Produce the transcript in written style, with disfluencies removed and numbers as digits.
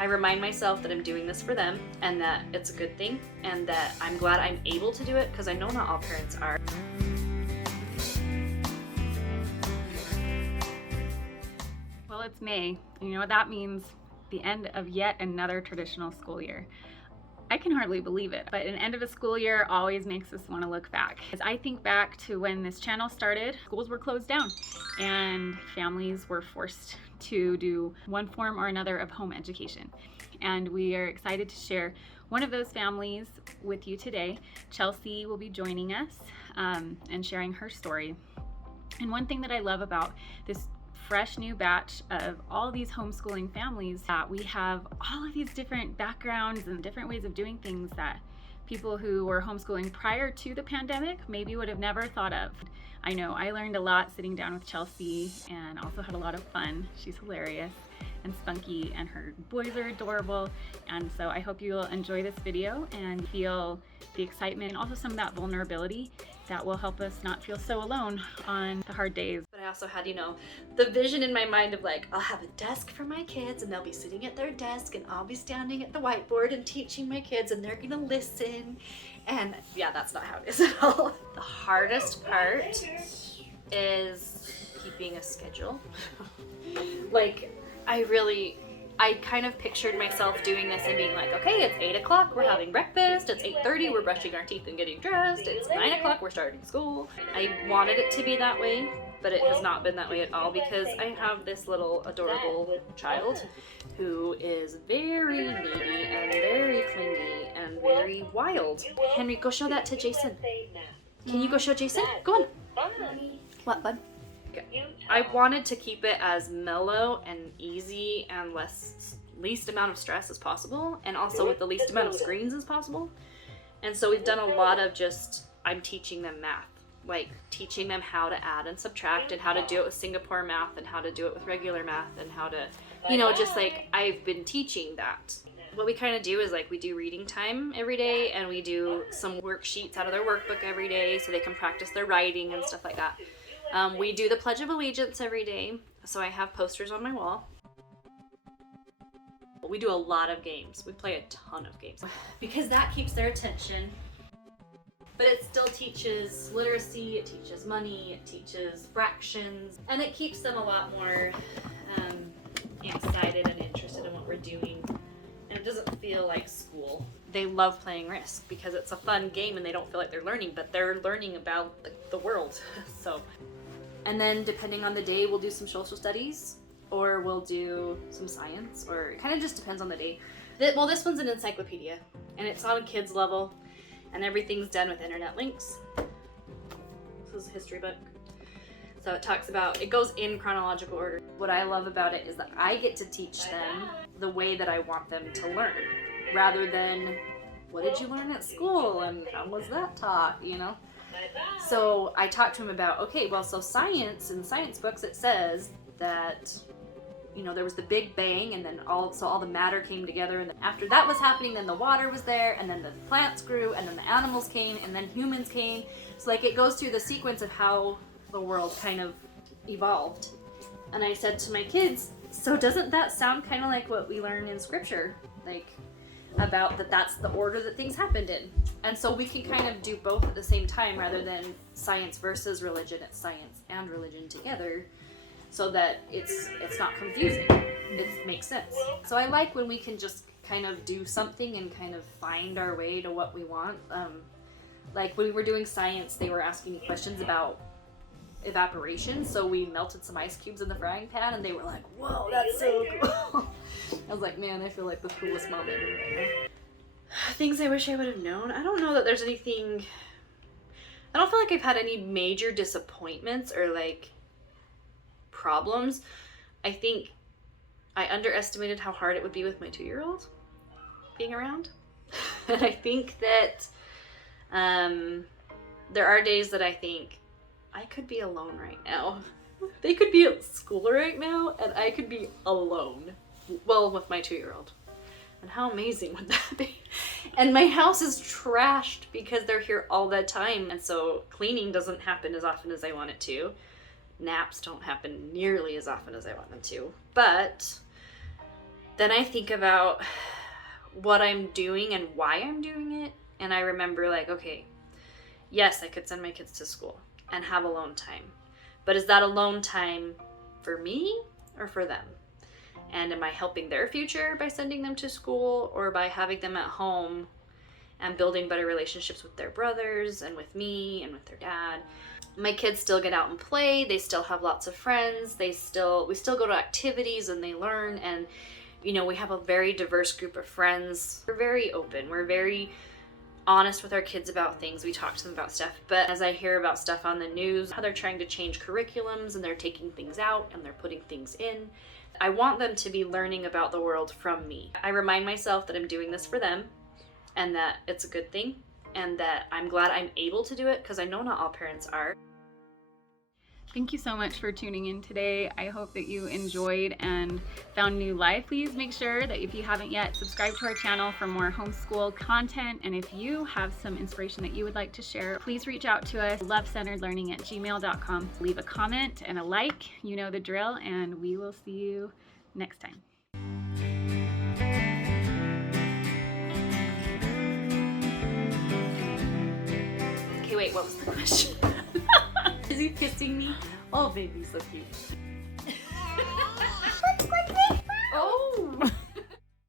I remind myself that I'm doing this for them and that it's a good thing and that I'm glad I'm able to do it, because I know not all parents are. Well, it's May, and you know what that means? The end of yet another traditional school year. I can hardly believe it, but an end of a school year always makes us want to look back. As I think back to when this channel started, schools were closed down and families were forced to do one form or another of home education. And we are excited to share one of those families with you today. Chelsea will be joining us and sharing her story. And one thing that I love about this fresh new batch of all these homeschooling families, that we have all of these different backgrounds and different ways of doing things that people who were homeschooling prior to the pandemic maybe would have never thought of. I know I learned a lot sitting down with Chelsea and also had a lot of fun. She's hilarious and spunky, and her boys are adorable. And so I hope you'll enjoy this video and feel the excitement and also some of that vulnerability that will help us not feel so alone on the hard days. But I also had, the vision in my mind of like, I'll have a desk for my kids and they'll be sitting at their desk and I'll be standing at the whiteboard and teaching my kids and they're gonna listen. And yeah, that's not how it is at all. The hardest part is keeping a schedule. Like, I kind of pictured myself doing this and being like, okay, it's 8 o'clock, we're having breakfast, it's 8:30, we're brushing our teeth and getting dressed, it's 9 o'clock, we're starting school. I wanted it to be that way, but it has not been that way at all, because I have this little adorable child who is very needy and very clingy and very wild. Henry, go show that to Jason. Can you go show Jason? Go on. What, bud? I wanted to keep it as mellow and easy and least amount of stress as possible, and also with the least amount of screens as possible. And so we've done a lot of I'm teaching them math, like teaching them how to add and subtract and how to do it with Singapore math and how to do it with regular math and how to, just like I've been teaching that. What we kind of do is like we do reading time every day, and we do some worksheets out of their workbook every day so they can practice their writing and stuff like that. We do the Pledge of Allegiance every day, so I have posters on my wall. We do a lot of games. We play a ton of games because that keeps their attention. But it still teaches literacy, it teaches money, it teaches fractions, and it keeps them a lot more excited and interested in what we're doing. And it doesn't feel like school. They love playing Risk because it's a fun game and they don't feel like they're learning, but they're learning about the world. So, and then depending on the day, we'll do some social studies or we'll do some science, or it kind of just depends on the day. Well, this one's an encyclopedia and it's on a kid's level and everything's done with internet links. This is a history book. So it goes in chronological order. What I love about it is that I get to teach them the way that I want them to learn, rather than what did you learn at school and how was that taught, So I talked to him about, okay, well, so science, in science books, it says that, there was the Big Bang, and then all the matter came together, and then after that was happening, then the water was there, and then the plants grew, and then the animals came, and then humans came. So like it goes through the sequence of how the world kind of evolved. And I said to my kids, so doesn't that sound kind of like what we learn in scripture? Like about that's the order that things happened in. And so we can kind of do both at the same time rather than science versus religion. It's science and religion together so that it's not confusing. It makes sense. So I like when we can just kind of do something and kind of find our way to what we want. Like when we were doing science, they were asking me questions about evaporation, so we melted some ice cubes in the frying pan and they were like, whoa, that's so cool. I was like, man, I feel like the coolest mom ever right now. Things I wish I would have known. I don't know that there's anything. I don't feel like I've had any major disappointments or like problems. I think I underestimated how hard it would be with my 2-year-old being around. And I think that there are days that I think I could be alone right now. They could be at school right now and I could be alone. Well, with my 2-year-old. And how amazing would that be? And my house is trashed because they're here all the time. And so cleaning doesn't happen as often as I want it to. Naps don't happen nearly as often as I want them to. But then I think about what I'm doing and why I'm doing it. And I remember like, okay, yes, I could send my kids to school and have alone time. But is that alone time for me or for them? And am I helping their future by sending them to school, or by having them at home and building better relationships with their brothers and with me and with their dad? My kids still get out and play. They still have lots of friends. We still go to activities and they learn. And, you know, we have a very diverse group of friends. We're very open. We're very honest with our kids about things. We talk to them about stuff. But as I hear about stuff on the news, how they're trying to change curriculums and they're taking things out and they're putting things in, I want them to be learning about the world from me. I remind myself that I'm doing this for them and that it's a good thing and that I'm glad I'm able to do it, because I know not all parents are. Thank you so much for tuning in today. I hope that you enjoyed and found new life. Please make sure that if you haven't yet, subscribe to our channel for more homeschool content. And if you have some inspiration that you would like to share, please reach out to us, lovecenteredlearning@gmail.com. Leave a comment and a like. You know the drill, and we will see you next time. Okay, wait, what was the question? Is he kissing me? Oh, baby, so cute.